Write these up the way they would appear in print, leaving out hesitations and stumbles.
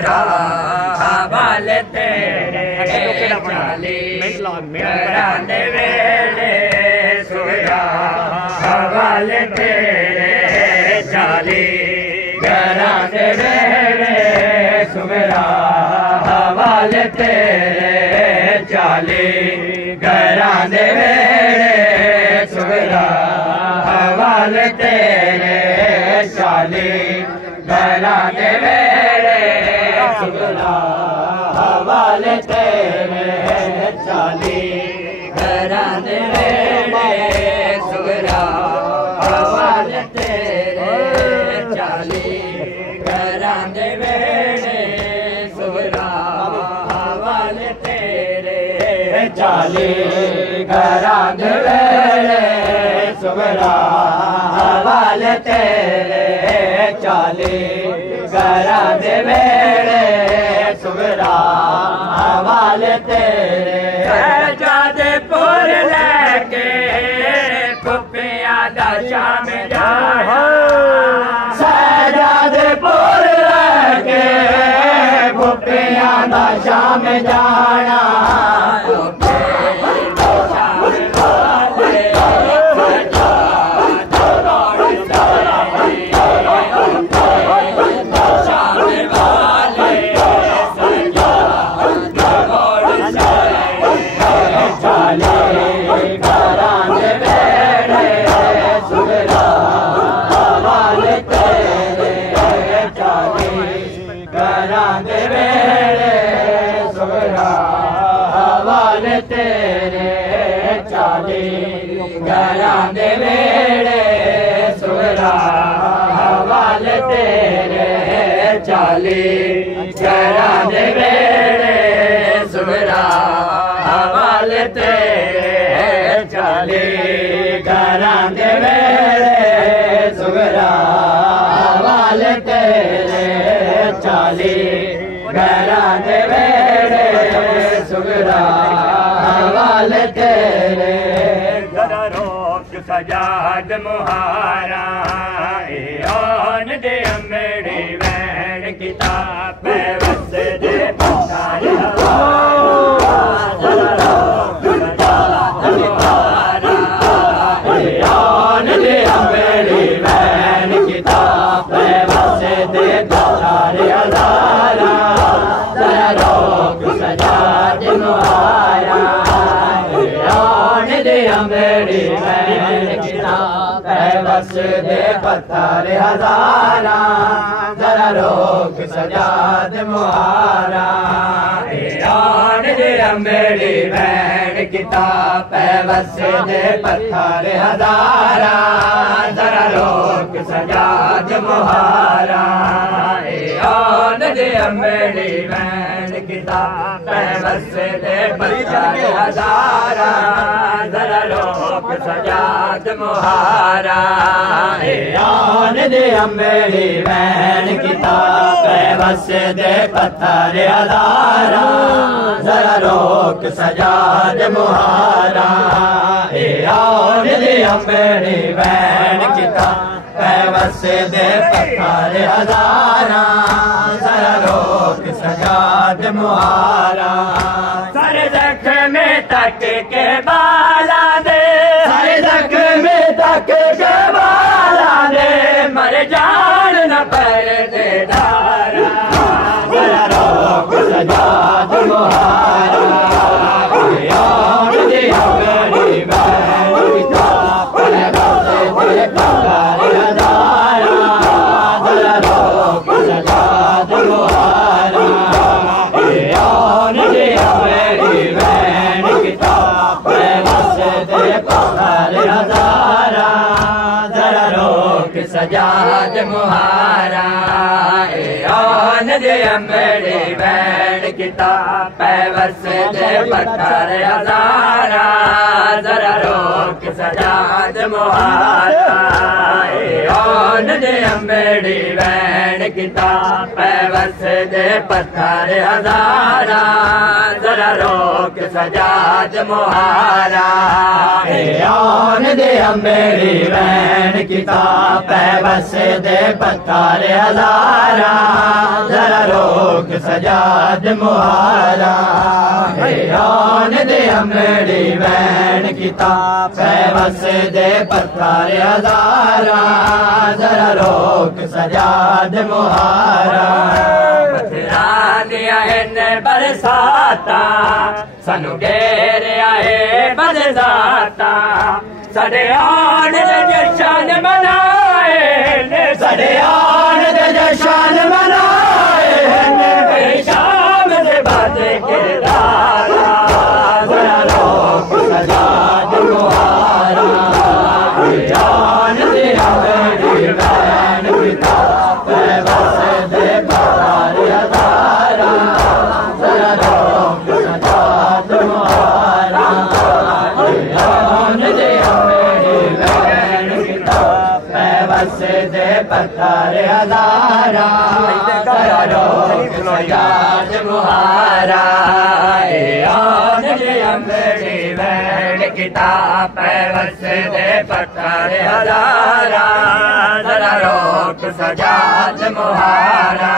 सुगरा हवाले तेरे चाली घराने वेले सुगरा हवाले तेरे चाली घराने वेले सुगरा हवाले तेरे चाली घराने वेले सुगरा हवाले तेरे चाली घराने वेले सुगरा हवाले तेरे चाली घराने वेले सुगरा हवाले तेरे चाली घराने वेले सुगरा हवाले तेरे चाली घराने वेले सुगरा हवाले तेरे चाली घराने वेले सुगरा हवाले तेरे शहजादेपुर लेके खुफिया दशा में जाना शहजादेपुर लेके खुफिया दशा में जाना घराने वेले सुगरा हवाले तेरे चाली घराने वेले सुगरा हवाले तेरे चाली घराने वेले सुगरा हवाले तेरे चाली घराने वेले सुगरा हवाले तेरे सजाद मुहारा ओन दे अमेड़ी वैन किताब बस दे पसारा ओन दे अमेड़ी वैन किताब बस दे पसारे हजारा जरा रोक सजाद मुहारा ओन दे अमेड़ी बस दे पत्थर हजारा जरा रोक सजाद मुहारा आन दे अम्बेड़ी बैन किताब बस दे पत्थर हजारा जरा रोक सजाद मुहारा आन दे अम्बेड़ी बैन किताब बस दे पत्थर हजारा जरा रोक सजाद मुहारा आन दे अम्बेड़ी बैन किताब बस दे पत्थर हजारा जरा रोक सजाद मुहारा आन दे अम्बेड़ी बैन किताब बस दे पत्थर हजारा जरा रोक सजाद मुहारा सारे जख्म तक के बाला दे सारे जख्म तक के बाला दे मर जान न पर दे दारा जरा रोक सजाद मुहारा यार दे अम्बेड़ी बैन किताब बस दे पत्थर हजारा जरा रोक सजाद मुहारा यार दे अम्बेड़ी बैन किताब बस दे पत्थर हजारा जरा रोक सजाद मुहारा आन दे अम्बेड़ी बैन किताब बस दे पत्थर हजारा जरा रोक सजाद मुहारा आन दे अम्बेड़ी बैन किताब बस दे पत्थर हजारा जरा रोक सजाद मुहारा आन दे अम्बेड़ी बैन किताब बस दे पत्थर हजारा जरा रोक सजाद मुहारा आन दे अमड़ी वैन किताब वस दे पत्थर हजारा जरा रोक सजाद मुहारा दिया बरसाता सानू घेरिया है बरसाता सड़े आन दे जशन मनाए सड़े आन दे जशन मनाए शाम दे बाद किरदारा जरा रोक सजाद मुहारा आन दे अमड़ी वैन किताब वस दे पत्थर हजारा जरा रोक सजाद मुहारा आन दे अमड़ी वैन किताब वस दे पत्थर हजारा जरा रोक सजाद मुहारा आन दे अमड़ी वैन किताब वस दे पत्थर हजारा जरा रोक सजाद मुहारा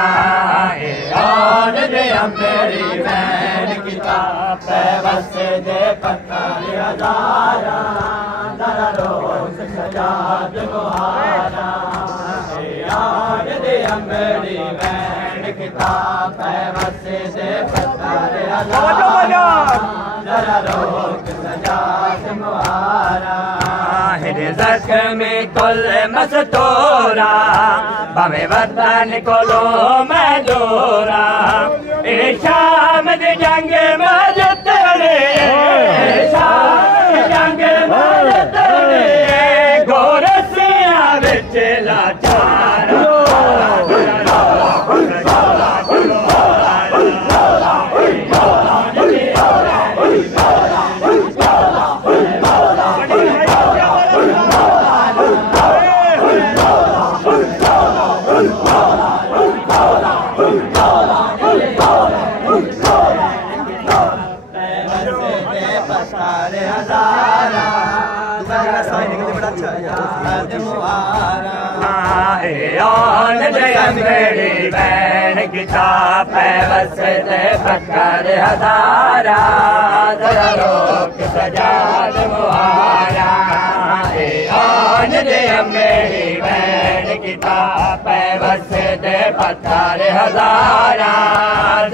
आन दे अमड़ी वैन किताब वस दे पत्थर हजारा जरा रोक सजाद मुहारा आन दे अमड़ी वैन किताब वस दे पत्थर हजारा जरा रोक सजाद मुहारा जख्मी कुल मस्तूरा भावे वतन कोलो मैं दूरा ए शाम दी जंग मजतने शाम जंग मजतने गोरसियां विच लाचारा अमड़ी वैन किताब वस दे पत्थर हजारा जरा रोक सजाद मुहारा आन दे अमड़ी वैन किताब वस दे पत्थर हजारा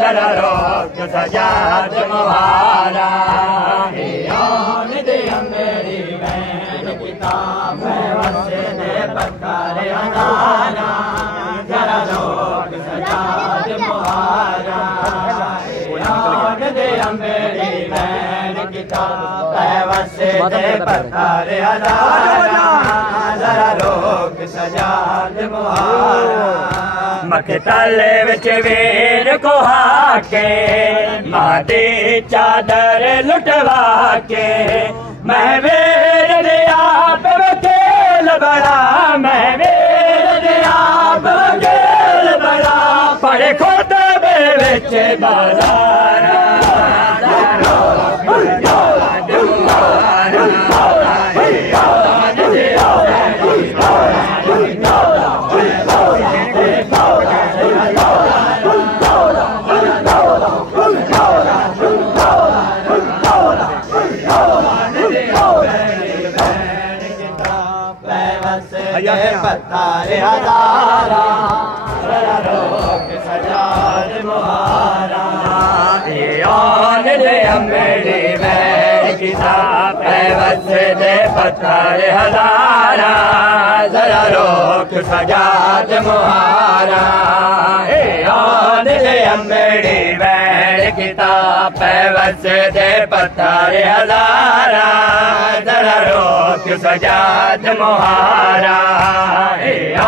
जरा रोक सजाद मुहारा आन दे अमड़ी वैन किताब वस दे पत्थर हजारा जरा रोक सजाद मुहारा आन दे अमड़ी वैन किताब वस दे पत्थर हजारा जरा रोक सजाद मुहारा मकतल विच वीर को हाके मादी चादर लुटवा के मैं वीर दे आप वकील बड़ा मैं वीर दे आप वकील बड़ा पड़े खुद विच बाजारा पत्थर हजारा जरा रोक सजाद मुहारा आन दे अमड़ी वैन किताब वस दे पत्थर हजारा जरा रोक सजाद मुहारा आन दे अमड़ी वैन किताब वस दे पत्थर हजारा जरा रोक सजाद मुहारा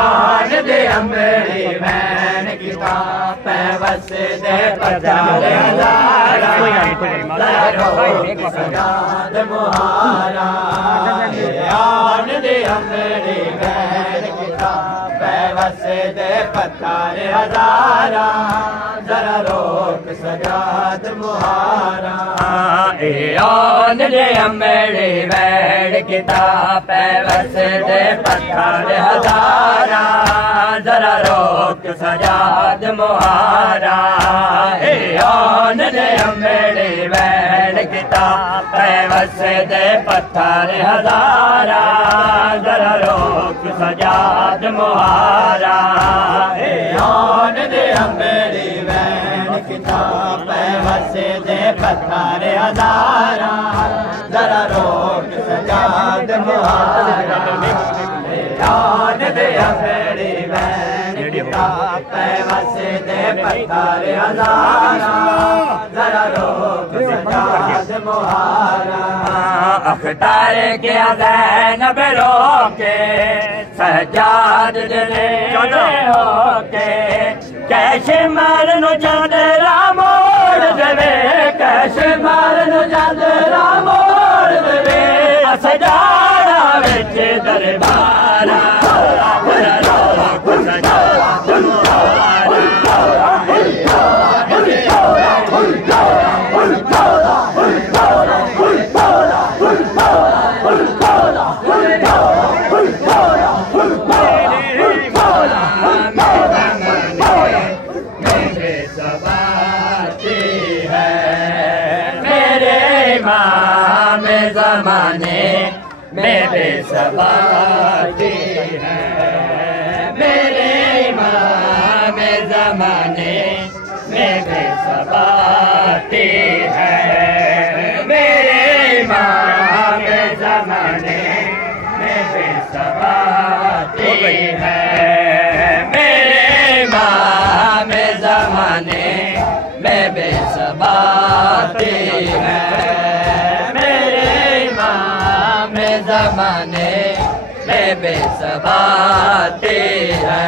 आन दे अमड़ी वैन किताब वस दे पत्थर हजारा जरा रोक सजाद मुहारा आन दे अमड़ी वैन किताब वस दे पत्थर हजारा जरा रोक सजाद मुहारा आन दे अमड़ी वैन किताब वस दे पत्थर हजारा जरा रोक सजाद मुहारा वसे दे पत्थर हजारा जरा रोक सजाद मुहारा आन दे मेरी वैन किताब वसे दे पत्थर हजारा जरा रोक सजाद मुहारा आन दे मेरी वैन किताब वसे दे पत्थर हजारा जरा रोक सजाद मुहारा अख्तार के ज़ैनब रोके सजाद दिले होके कैसे मारनो चादरा मोड़ देवे कैसे मारनो चादरा मोड़ देवे सजाड़ा विच दरबारा ज़माने में बेसबाती है मेरे इमाम ज़माने में बेसबाती है मेरे इमाम ज़माने में बेसबाती है मेरे इमाम ज़माने में बेसबाती है ज़माने में बेसबाती है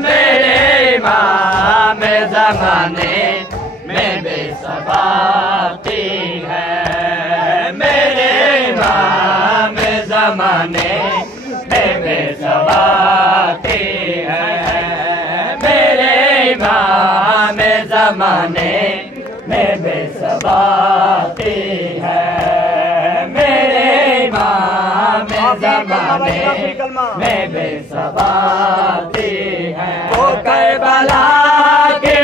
मेरे इमाम ज़माने में बेसबाती है मेरे इमाम ज़माने में बेसबाती है मेरे इमाम ज़माने में बेसबाती है ज़माने में बेसबाती है वो करबला के